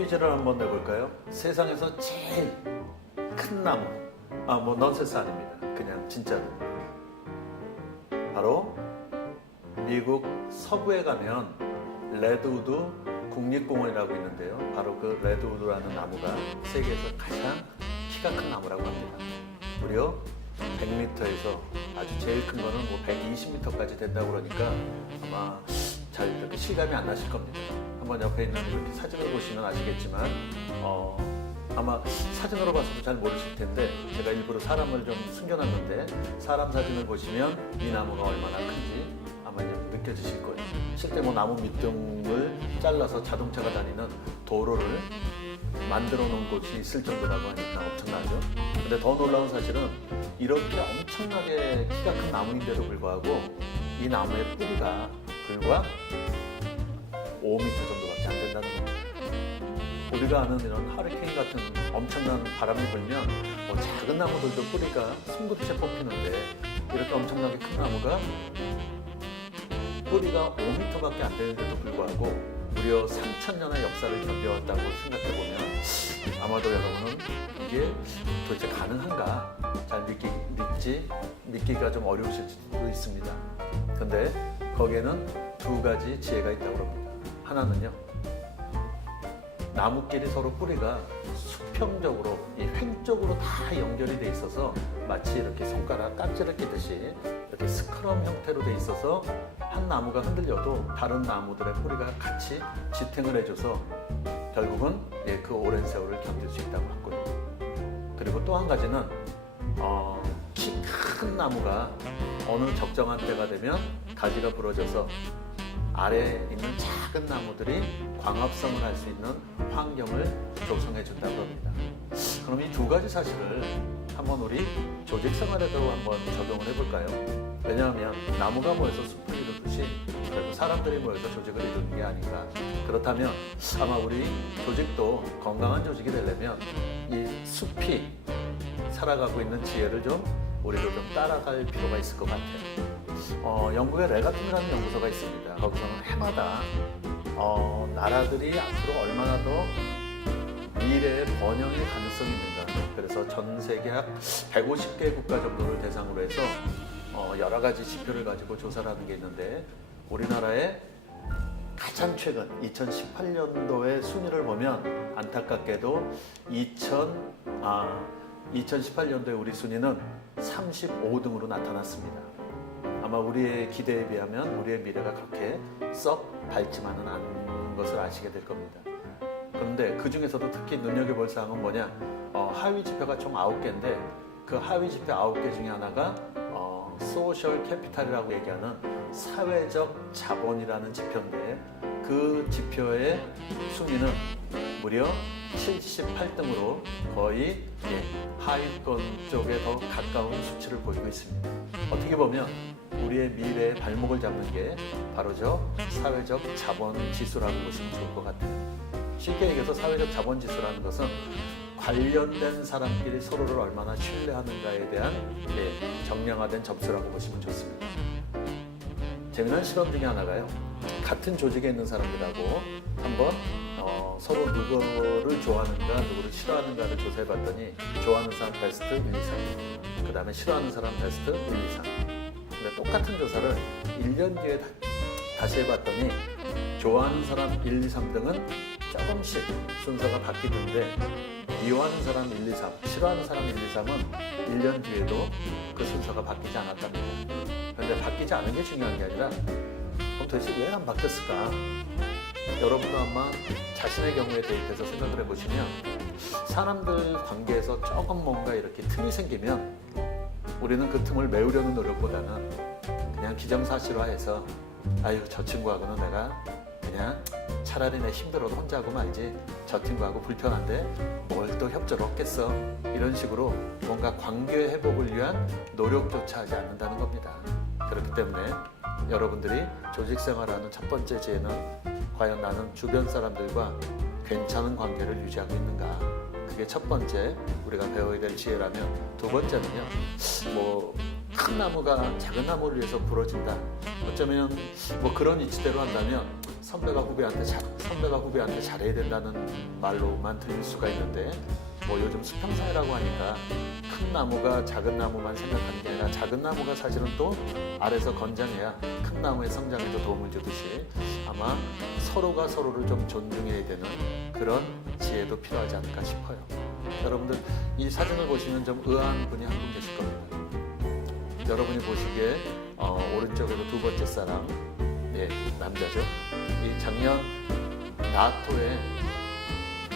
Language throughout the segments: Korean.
퀴즈를 한번 내볼까요? 세상에서 제일 큰 나무. 뭐 넌센스 아닙니다. 그냥 진짜로. 바로 미국 서부에 가면 레드우드 국립공원이라고 있는데요. 바로 그 레드우드라는 나무가 세계에서 가장 키가 큰 나무라고 합니다. 무려 100m에서 아주 제일 큰 거는 뭐 120m까지 된다고 그러니까 아마 잘 이렇게 실감이 안 나실 겁니다. 한번 옆에 있는 이렇게 사진을 보시면 아시겠지만 아마 사진으로 봐서도 잘 모르실 텐데 제가 일부러 사람을 좀 숨겨놨는데 사람 사진을 보시면 이 나무가 얼마나 큰지 아마 이제 느껴지실 거예요. 실제 뭐 나무 밑둥을 잘라서 자동차가 다니는 도로를 만들어 놓은 곳이 있을 정도라고 하니까 엄청나죠. 근데 더 놀라운 사실은 이렇게 엄청나게 키가 큰 나무인데도 불구하고 이 나무의 뿌리가 불과 5m 정도밖에 안 된다는 겁니다. 우리가 아는 이런 하리케인 같은 엄청난 바람이 불면 뭐 작은 나무들도 뿌리가 송곳에 뽑히는데 이렇게 엄청나게 큰 나무가 뿌리가 5m밖에 안 되는데도 불구하고 무려 3,000년의 역사를 견뎌왔다고 생각해보면 아마도 여러분은 이게 도대체 가능한가 잘 믿기가 좀 어려우실 수도 있습니다. 근데 거기에는 두 가지 지혜가 있다고 합니다. 하나는요, 나무끼리 서로 뿌리가 수평적으로 이 횡쪽으로 다 연결이 돼 있어서 마치 이렇게 손가락 깍지를 끼듯이 이렇게 스크럼 형태로 돼 있어서 한 나무가 흔들려도 다른 나무들의 뿌리가 같이 지탱을 해줘서 결국은 그 오랜 세월을 견딜 수 있다고 하고요. 그리고 또 한 가지는 키 큰 나무가 어느 적정한 때가 되면 가지가 부러져서 아래에 있는 작은 나무들이 광합성을 할 수 있는 환경을 조성해 준다고 합니다. 그럼 이 두 가지 사실을 한번 우리 조직 생활에도 한번 적용을 해볼까요? 왜냐하면 나무가 모여서 숲을 이루듯이 결국 사람들이 모여서 조직을 이루는 게 아닌가. 그렇다면 아마 우리 조직도 건강한 조직이 되려면 이 숲이 살아가고 있는 지혜를 좀 우리도 좀 따라갈 필요가 있을 것 같아요. 영국의 레가툼이라는 연구소가 있습니다. 거기서는 해마다 나라들이 앞으로 얼마나 더 미래의 번영의 가능성이 있는가. 그래서 전 세계 약 150개 국가 정도를 대상으로 해서 여러 가지 지표를 가지고 조사를 하는 게 있는데 우리나라의 가장 최근 2018년도의 순위를 보면 안타깝게도 2018년도에 우리 순위는 35등으로 나타났습니다. 아마 우리의 기대에 비하면 우리의 미래가 그렇게 썩 밝지만은 않은 것을 아시게 될 겁니다. 그런데 그 중에서도 특히 눈여겨볼 사항은 뭐냐? 하위 지표가 총 9개인데 그 하위 지표 9개 중에 하나가 소셜 캐피탈이라고 얘기하는 사회적 자본이라는 지표인데 그 지표의 순위는 무려 78등으로 거의 하위권 쪽에 더 가까운 수치를 보이고 있습니다. 어떻게 보면 우리의 미래의 발목을 잡는 게 바로 저 사회적 자본 지수라고 보시면 좋을 것 같아요. 쉽게 얘기해서 사회적 자본 지수라는 것은 관련된 사람끼리 서로를 얼마나 신뢰하는가에 대한 정량화된 점수라고 보시면 좋습니다. 재미난 실험 중에 하나가요. 같은 조직에 있는 사람들하고 한번 서로 누구를 좋아하는가 누구를 싫어하는가를 조사해봤더니 좋아하는 사람 베스트 1, 2, 3, 그 다음에 싫어하는 사람 베스트 1, 2, 3. 근데 똑같은 조사를 1년 뒤에 다시 해봤더니 좋아하는 사람 1, 2, 3등은 조금씩 순서가 바뀌는데 미워하는 사람 1, 2, 3, 싫어하는 사람 1, 2, 3은 1년 뒤에도 그 순서가 바뀌지 않았답니다. 그런데 바뀌지 않은 게 중요한 게 아니라 그럼 도대체 왜 안 바뀌었을까? 여러분도 아마 자신의 경우에 대입해서 생각을 해보시면 사람들 관계에서 조금 뭔가 이렇게 틈이 생기면 우리는 그 틈을 메우려는 노력보다는 그냥 기정사실화해서 아유 저 친구하고는 내가 그냥 차라리 내 힘들어도 혼자 하고 말지 저 친구하고 불편한데 뭘 또 협조를 얻겠어 이런 식으로 뭔가 관계 회복을 위한 노력조차 하지 않는다는 겁니다. 그렇기 때문에 여러분들이 조직생활하는 첫 번째 지혜는 과연 나는 주변 사람들과 괜찮은 관계를 유지하고 있는가. 그게 첫 번째 우리가 배워야 될 지혜라면 두 번째는요. 큰 나무가 작은 나무를 위해서 부러진다. 어쩌면 그런 이치대로 한다면 선배가 후배한테 잘해야 된다는 말로만 들릴 수가 있는데 뭐 요즘 수평사회라고 하니까 큰 나무가 작은 나무만 생각하는 게 아니라 작은 나무가 사실은 또 아래서 건장해야 큰 나무의 성장에도 도움을 주듯이 아마 서로가 서로를 좀 존중해야 되는 그런 지혜도 필요하지 않을까 싶어요. 여러분들 이 사진을 보시면 좀 의아한 분이 한 분 계실 겁니다. 여러분이 보시기에 오른쪽에도 두 번째 사람, 예, 남자죠. 이 작년 나토에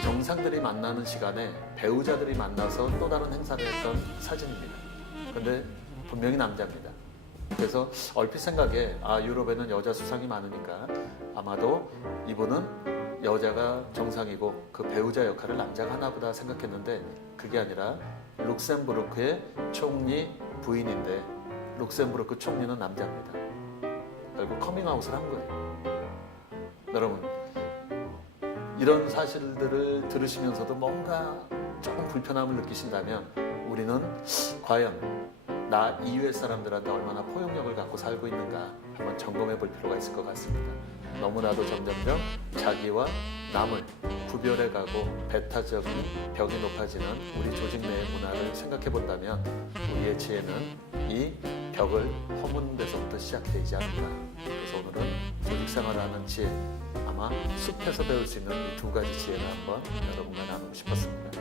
정상들이 만나는 시간에 배우자들이 만나서 또 다른 행사를 했던 사진입니다. 근데 분명히 남자입니다. 그래서 얼핏 생각에 유럽에는 여자 수상이 많으니까 아마도 이분은 여자가 정상이고 그 배우자 역할을 남자가 하나 보다 생각했는데 그게 아니라 룩셈부르크의 총리 부인인데 룩셈부르크 총리는 남자입니다. 결국 커밍아웃을 한 거예요. 여러분, 이런 사실들을 들으시면서도 뭔가 조금 불편함을 느끼신다면 우리는 과연 나 이외의 사람들한테 얼마나 포용력을 갖고 살고 있는가 한번 점검해 볼 필요가 있을 것 같습니다. 너무나도 점점점 자기와 남을 구별해 가고 배타적인 벽이 높아지는 우리 조직 내의 문화를 생각해 본다면 우리의 지혜는 이 벽을 허무는 데서부터 시작되지 않을까. 그래서 오늘은 조직 생활하는 지혜, 아마 숲에서 배울 수 있는 이 두 가지 지혜를 한번 여러분과 나누고 싶었습니다.